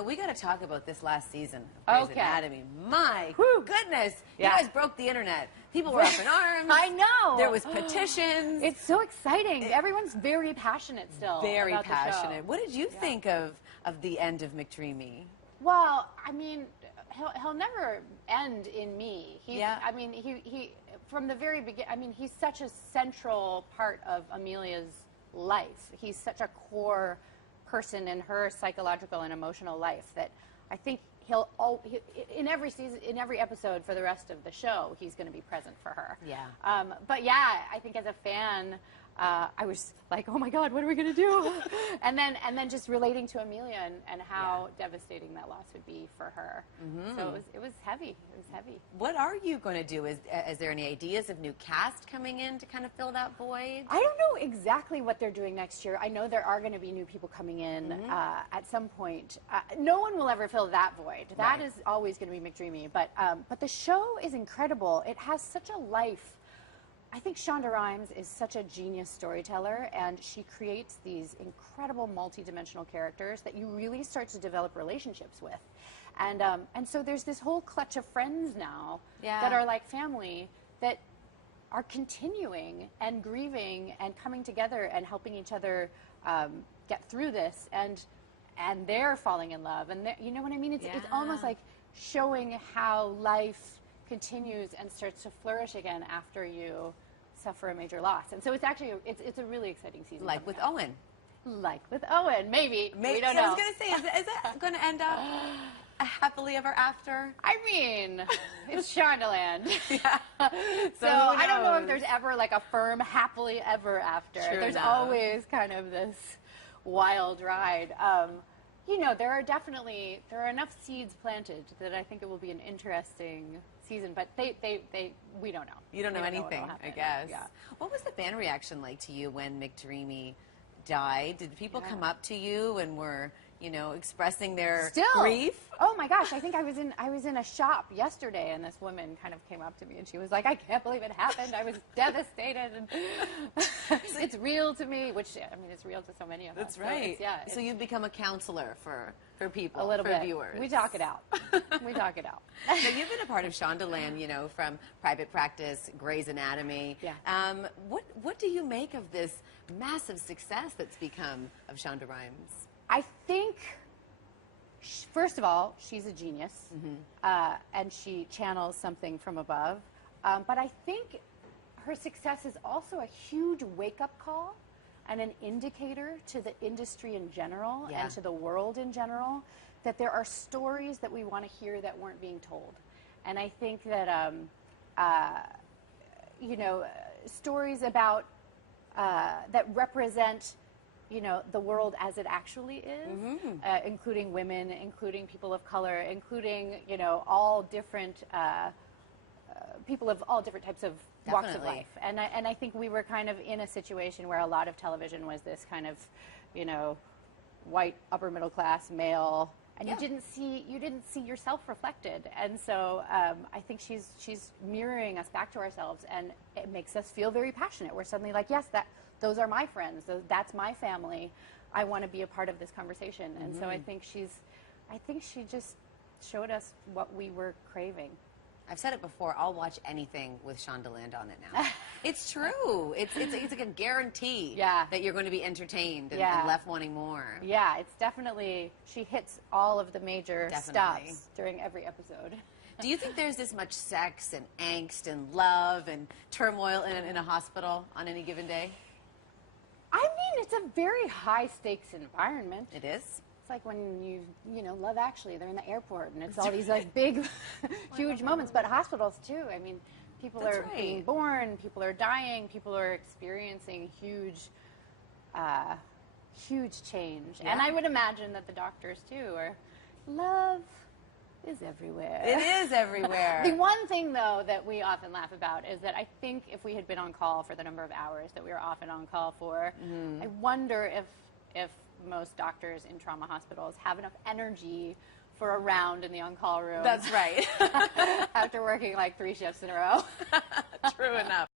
Now, we got to talk about this last season of Grey's Anatomy. My goodness. Yeah. You guys broke the internet. People were up in arms. I know. There was petitions. It's so exciting. Everyone's very passionate still. Very about passionate. The show. What did you think of the end of McDreamy? Well, I mean, he'll never end in me. I mean, he from the very beginning. I mean, he's such a central part of Amelia's life. He's such a core person in her psychological and emotional life that I think in every season, in every episode for the rest of the show, he's going to be present for her. Yeah. But yeah, I think as a fan, I was like, oh my God, what are we going to do? and then just relating to Amelia and how devastating that loss would be for her. So it was heavy. It was heavy. What are you going to do? Is there any ideas of new cast coming in to kind of fill that void? I don't know exactly what they're doing next year. I know there are going to be new people coming in at some point. No one will ever fill that void. That is always going to be McDreamy. But the show is incredible. It has such a life. I think Shonda Rhimes is such a genius storyteller, and she creates these incredible multi-dimensional characters that you really start to develop relationships with. And so there's this whole clutch of friends now that are like family that are continuing and grieving and coming together and helping each other get through this, and they're falling in love, and you know what I mean? It's almost like showing how life continues and starts to flourish again after you suffer a major loss. And so it's actually it's a really exciting season. Like with Owen. Like with Owen, maybe. We don't know. I was going to say, is that going to end up a happily ever after? I mean, it's Shondaland. So who I don't know if knows? there's ever like a firm happily ever after. True There's enough. always kind of this wild ride. You know, there are enough seeds planted that I think it will be an interesting season, but we don't know. You don't know anything, I guess. Yeah. What was the fan reaction like to you when McDreamy died? Did people come up to you and were, you know, expressing their grief? Oh my gosh, I think I was in a shop yesterday, and this woman kind of came up to me and she was like, I can't believe it happened. I was devastated, and it's real to me, which, I mean, it's real to so many of us. That's right. So so you've become a counselor for people, a little for bit. viewers. We talk it out. We talk it out. Now, you've been a part of Shondaland, you know, from Private Practice, Grey's Anatomy. Yeah. What do you make of this massive success that's become of Shonda Rhimes? I think, first of all, she's a genius, and she channels something from above. But I think her success is also a huge wake-up call and an indicator to the industry in general and to the world in general that there are stories that we want to hear that weren't being told. And I think that, you know, stories about, that represent, you know, the world as it actually is, including women, including people of color, including, you know, all different people of all different types of walks of life. And I think we were kind of in a situation where a lot of television was this kind of, you know, white upper middle class male, and you didn't see yourself reflected. And so I think she's mirroring us back to ourselves, and it makes us feel very passionate. We're suddenly like, yes, those are my friends. That's my family. I want to be a part of this conversation. And so I think she just showed us what we were craving. I've said it before, I'll watch anything with Shondaland on it now. It's true. It's like a guarantee that you're going to be entertained and left wanting more. Yeah, it's definitely, she hits all of the major stops during every episode. Do you think there's this much sex and angst and love and turmoil in a hospital on any given day? I mean, it's a very high-stakes environment. It is? It's like when you know, Love Actually, they're in the airport, and it's all these like big, huge moments. But hospitals too. I mean, people are being born, people are dying, people are experiencing huge, huge change. Yeah. And I would imagine that the doctors too are. Love is everywhere. It is everywhere. The one thing, though, that we often laugh about is that I think if we had been on call for the number of hours that we were often on call for, I wonder if most doctors in trauma hospitals have enough energy for a round in the on-call room. That's right. After working like 3 shifts in a row. True enough.